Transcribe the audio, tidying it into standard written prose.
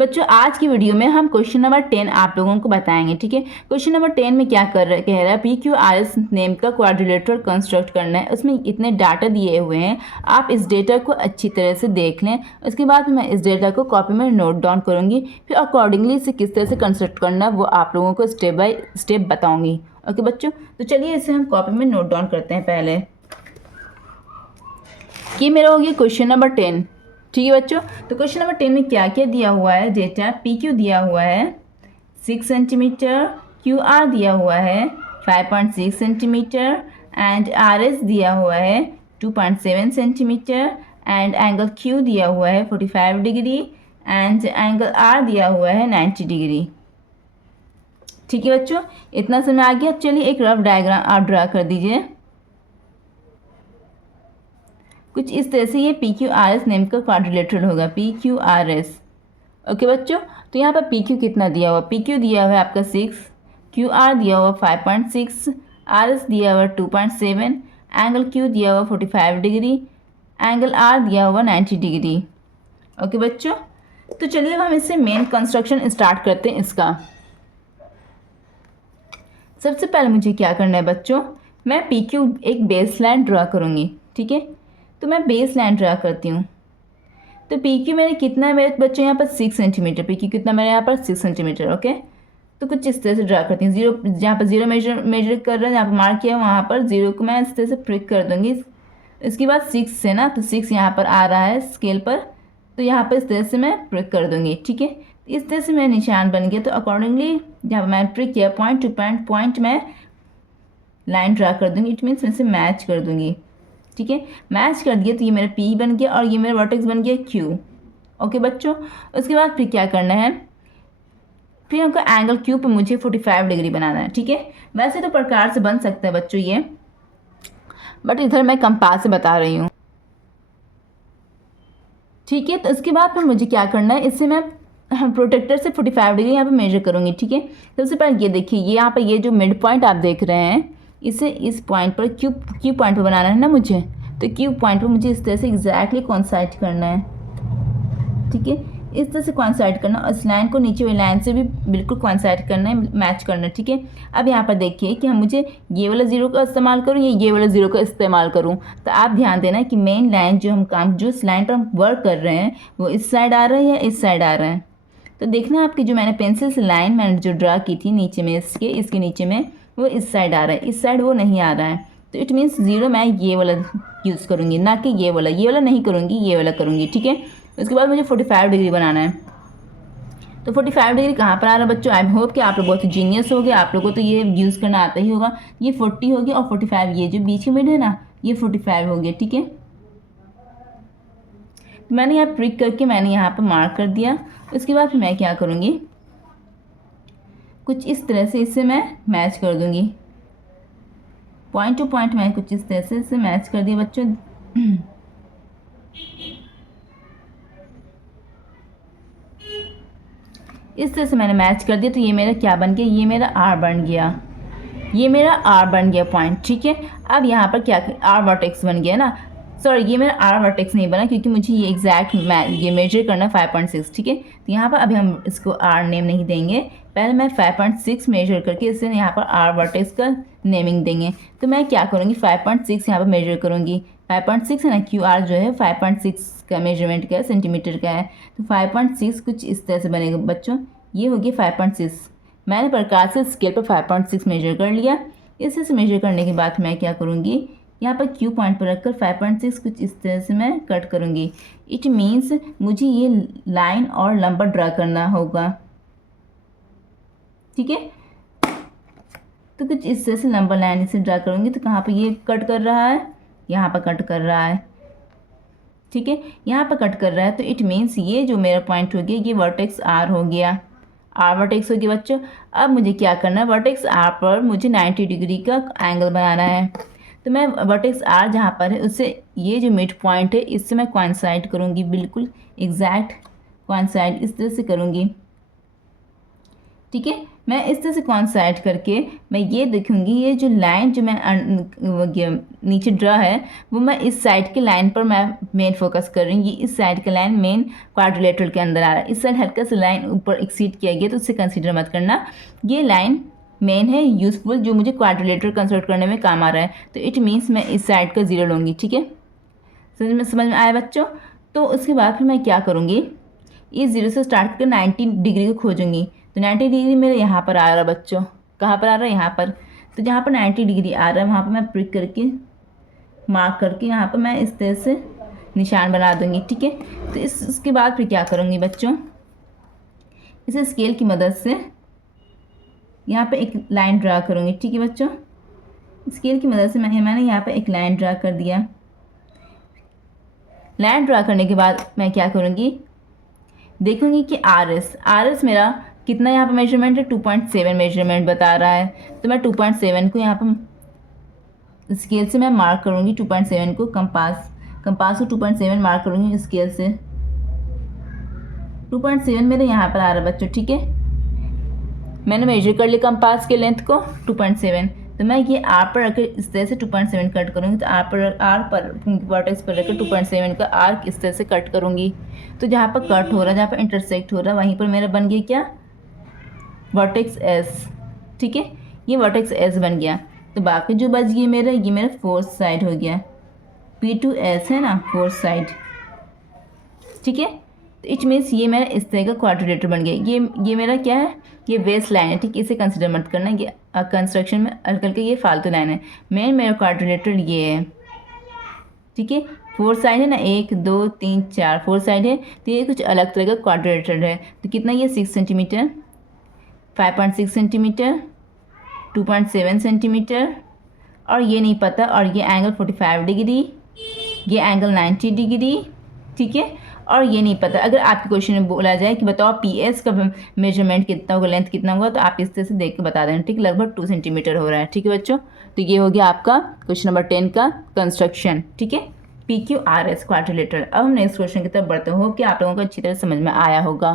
बच्चों आज की वीडियो में हम क्वेश्चन नंबर 10 आप लोगों को बताएंगे। ठीक है, क्वेश्चन नंबर 10 में क्या कह रहा है, P Q R S name का क्वाड्रिलेटरल कंस्ट्रक्ट करना है। उसमें इतने डाटा दिए हुए हैं, आप इस डेटा को अच्छी तरह से देख लें। उसके बाद मैं इस डेटा को कॉपी में नोट डाउन करूंगी, फिर अकॉर्डिंगली इसे किस तरह से कंस्ट्रक्ट करना है वो आप लोगों को स्टेप बाय स्टेप बताऊंगी। ओके बच्चों, तो चलिए इसे हम कॉपी में नोट डाउन करते हैं। पहले ये मेरा हो गया क्वेश्चन नंबर 10। ठीक है बच्चों, तो क्वेश्चन नंबर 10 में क्या क्या दिया हुआ है, डेटा पी क्यू दिया हुआ है 6 सेंटीमीटर, क्यू आर दिया हुआ है 5.6 सेंटीमीटर एंड आर एस दिया हुआ है 2.7 सेंटीमीटर एंड एंगल क्यू दिया हुआ है 45 डिग्री एंड एंगल आर दिया हुआ है 90 डिग्री। ठीक है बच्चों, इतना समय आ गया। चलिए एक रफ डायग्राम आप ड्रा कर दीजिए। कुछ इस तरह से ये P Q R S name का क्वाड्रिलेटरल होगा, P Q R S. Okay बच्चों, तो यहाँ पर पी क्यू कितना दिया हुआ, पी क्यू दिया हुआ है आपका 6, क्यू आर दिया हुआ 5.6, आर एस दिया हुआ 2.7, एंगल क्यू दिया हुआ 45 डिग्री, एंगल आर दिया हुआ 90 डिग्री। ओके बच्चों, तो चलिए हम इससे मेन कंस्ट्रक्शन स्टार्ट करते हैं इसका। सबसे पहले मुझे क्या करना है बच्चों, मैं पी क्यू एक बेस लाइन ड्रा करूँगी। ठीक है, तो मैं बेस लाइन ड्रा करती हूँ। तो पी क्यू मेरे कितना है मेरे बच्चों यहाँ पर 6 सेंटीमीटर, पी क्यू कितना मेरे यहाँ पर 6 सेंटीमीटर। ओके, तो कुछ इस तरह से ड्रा करती हूँ। जीरो जहाँ पर जीरो मेजर कर रहा है, जहाँ पर मार्क किया है वहाँ पर जीरो को मैं इस तरह से प्रिक कर दूँगी। इसके बाद 6 से ना, तो 6 यहाँ पर आ रहा है स्केल पर, तो यहाँ पर इस तरह से मैं प्रिक कर दूँगी। ठीक है, इस तरह से मेरा निशान बन गया। तो अकॉर्डिंगली जहाँ पर मैंने प्रिक किया पॉइंट टू पॉइंट मैं लाइन ड्रा कर दूँगी। इट मीन्स मैं इसे मैच कर दूँगी। ठीक है, मैच कर दिया तो ये मेरा P बन गया और ये मेरा वर्टेक्स बन गया Q। ओके बच्चों, उसके बाद फिर क्या करना है, फिर हमको एंगल Q पे मुझे 45 डिग्री बनाना है। ठीक है, वैसे तो प्रकार से बन सकता है बच्चों ये, बट इधर मैं कंपास से बता रही हूँ। ठीक है, तो उसके बाद फिर मुझे क्या करना है, इससे मैं प्रोटेक्टर से 45 डिग्री यहाँ पे मेजर करूँगी। ठीक है, सबसे पहले ये देखिए, ये यहाँ पर ये जो मिड पॉइंट आप देख रहे हैं, इसे इस पॉइंट पर क्यू पॉइंट पर बनाना है ना मुझे, तो क्यू पॉइंट पर मुझे इस तरह से एग्जैक्टली कॉन्साइड करना है। ठीक है, इस तरह से कॉन्साइड करना और इस लाइन को नीचे वाली लाइन से भी बिल्कुल कॉन्साइड करना है, मैच करना है। ठीक है, अब यहाँ पर देखिए कि हम मुझे ये वाला जीरो का इस्तेमाल करूँ या ये वाला जीरो का इस्तेमाल करूँ। तो आप ध्यान देना कि मेन लाइन जो इस लाइन पर हम वर्क कर रहे हैं वो इस साइड आ रहा है या इस साइड आ रहा है। तो देखना आपकी जो मैंने पेंसिल से लाइन मैंने जो ड्रा की थी नीचे में, इसके नीचे में वो इस साइड आ रहा है, इस साइड वो नहीं आ रहा है। तो इट मीन्स जीरो मैं ये वाला यूज़ करूँगी, ना कि ये वाला नहीं करूँगी, ये वाला करूँगी। ठीक है, उसके बाद मुझे 45 डिग्री बनाना है। तो 45 डिग्री कहाँ पर आ रहा है बच्चों, आई होप कि आप लोग बहुत जीनियस हो गए, आप लोगों को तो ये यूज़ करना आता ही होगा। ये 40 हो गया और 45 ये जो बीच में मिड है ना, ये 45 हो गया। ठीक है, मैंने यहाँ प्रिक करके मैंने यहाँ पर मार्क कर दिया। उसके बाद फिर मैं क्या करूँगी, कुछ इस तरह से इसे मैं मैच कर दूँगी, पॉइंट टू पॉइंट मैं कुछ इस तरह से इसे मैच कर दिया बच्चों। इस तरह से मैंने मैच कर दिया। तो ये मेरा क्या बन गया, ये मेरा आर बन गया, ये मेरा आर बन गया पॉइंट। ठीक है, अब यहाँ पर क्या आर वर्टेक्स बन गया ना, सॉरी ये मेरा आर वर्टेक्स नहीं बना क्योंकि मुझे ये एग्जैक्ट ये मेजर करना है 5.6। ठीक है, तो यहाँ पर अभी हम इसको आर नेम नहीं देंगे, पहले मैं 5.6 मेजर करके इससे यहाँ पर आर वर्टेक्स का नेमिंग देंगे। तो मैं क्या करूँगी, 5.6 यहाँ पर मेजर करूँगी। 5.6 है ना, क्यू आर जो है 5.6 का मेजरमेंट का है, सेंटीमीटर का है। तो 5.6 कुछ इस तरह से बनेगा बच्चों, ये हो गया 5.6। मैंने प्रकाश से स्केल पर 5.6 मेजर कर लिया। इस तरह से मेजर करने के बाद मैं क्या करूँगी, यहाँ पर क्यू पॉइंट पर रखकर 5.6 कुछ इस तरह से मैं कट करूँगी। इट मीन्स मुझे ये लाइन और लंबा ड्रा करना होगा। ठीक है, तो कुछ इस तरह से लंबा लाइन इसे ड्रा करूँगी। तो कहाँ पर ये कट कर रहा है, यहाँ पर कट कर रहा है। ठीक है, यहाँ पर कट कर रहा है, तो इट मीन्स ये जो मेरा पॉइंट हो गया ये वर्टेक्स आर हो गया, आर वर्टेक्स हो गया बच्चों। अब मुझे क्या करना है, वर्टेक्स आर पर मुझे 90 डिग्री का एंगल बनाना है। तो मैं वर्टेक्स आर जहाँ पर है उससे ये जो मिड पॉइंट है इससे मैं कोइंसाइड करूँगी, बिल्कुल एग्जैक्ट कोइंसाइड इस तरह से करूँगी। ठीक है, मैं इस तरह से कॉन्साइड करके मैं ये देखूंगी, ये जो लाइन जो मैं नीचे ड्रा है वो मैं इस साइड के लाइन पर मैं मेन फोकस कर रही हूँ। ये इस साइड का लाइन मेन क्वाड्रिलेटरल के अंदर आ रहा है। इस साइड हल्का सा लाइन ऊपर एक्सीड किया गया तो उससे कंसीडर मत करना। ये लाइन मेन है, यूजफुल, जो मुझे क्वाड्रिलेटरल कंस्ट्रक्ट करने में काम आ रहा है। तो इट मीन्स मैं इस साइड का 0 लूँगी। ठीक है, समझ में आया बच्चों? तो उसके बाद फिर मैं क्या करूँगी, इस 0 से स्टार्ट करके 90 डिग्री को खोजूंगी। तो 90 डिग्री मेरे यहाँ पर आ रहा है बच्चों। कहाँ पर आ रहा है? यहाँ पर। तो जहाँ पर 90 डिग्री आ रहा है वहाँ पर मैं प्रिक करके मार्क करके यहाँ पर मैं इस तरह से निशान बना दूँगी। ठीक है, तो इसके बाद फिर क्या करूँगी बच्चों, इसे स्केल की मदद से यहाँ पर एक लाइन ड्रा करूँगी। ठीक है बच्चों, स्केल की मदद से मैंने यहाँ पर एक लाइन ड्रा कर दिया। लाइन ड्रा करने के बाद मैं क्या करूँगी, देखूंगी कि आर एस मेरा कितना यहाँ पर मेजरमेंट है, 2.7 मेजरमेंट बता रहा है। तो मैं 2.7 को यहाँ पर स्केल से मैं मार्क करूँगी। 2.7 को कंपास को 2.7 मार्क करूँगी स्केल से। 2.7 मेरे यहाँ पर आ रहा है बच्चों। ठीक है, मैंने मेजर कर लिया कंपास के लेंथ को 2.7। तो मैं ये आर पर रखकर इस तरह से 2.7 कट करूँगी। तो आर पर वर्टेक्स पर रखकर 2.7 का आर्क इस तरह से कट करूँगी। तो जहाँ पर कट हो रहा है, जहाँ पर इंटरसेक्ट हो रहा है, वहीं पर मेरा बन गया क्या, वर्टेक्स एस। ठीक है, ये वर्टेक्स एस बन गया। तो बाकी जो बच गया मेरा, ये मेरा फोर्थ साइड हो गया। P2S है ना, फोर्थ साइड। ठीक है, तो इट मीन्स ये मेरा इस तरह का क्वाड्रिलेटर बन गया। ये मेरा क्या है, ये वेस्ट लाइन है। ठीक है, इसे कंसिडर मत करना, ये कंस्ट्रक्शन में हल्का के ये फालतू लाइन है। मेरा क्वाड्रिलेटर ये है। ठीक है, 4 साइड है ना, 1 2 3 4 4 साइड है। तो ये कुछ अलग तरह का क्वाड्रिलेटर है। तो कितना, ये 6 सेंटीमीटर, 5.6 सेंटीमीटर, 2.7 सेंटीमीटर, और ये नहीं पता, और ये एंगल 45 डिग्री, ये एंगल 90 डिग्री। ठीक है, और ये नहीं पता। अगर आपके क्वेश्चन में बोला जाए कि बताओ PS का मेजरमेंट कितना होगा, लेंथ कितना होगा, तो आप इस तरह से देख के बता देना। ठीक, लगभग 2 सेंटीमीटर हो रहा है। ठीक है बच्चों, तो ये हो गया आपका क्वेश्चन नंबर 10 का कंस्ट्रक्शन। ठीक है, PQRS क्वाड्रिलेटर। अब हम नेक्स्ट क्वेश्चन की तरफ बढ़ते हैं। होप कि आप लोगों को अच्छी तरह समझ में आया होगा।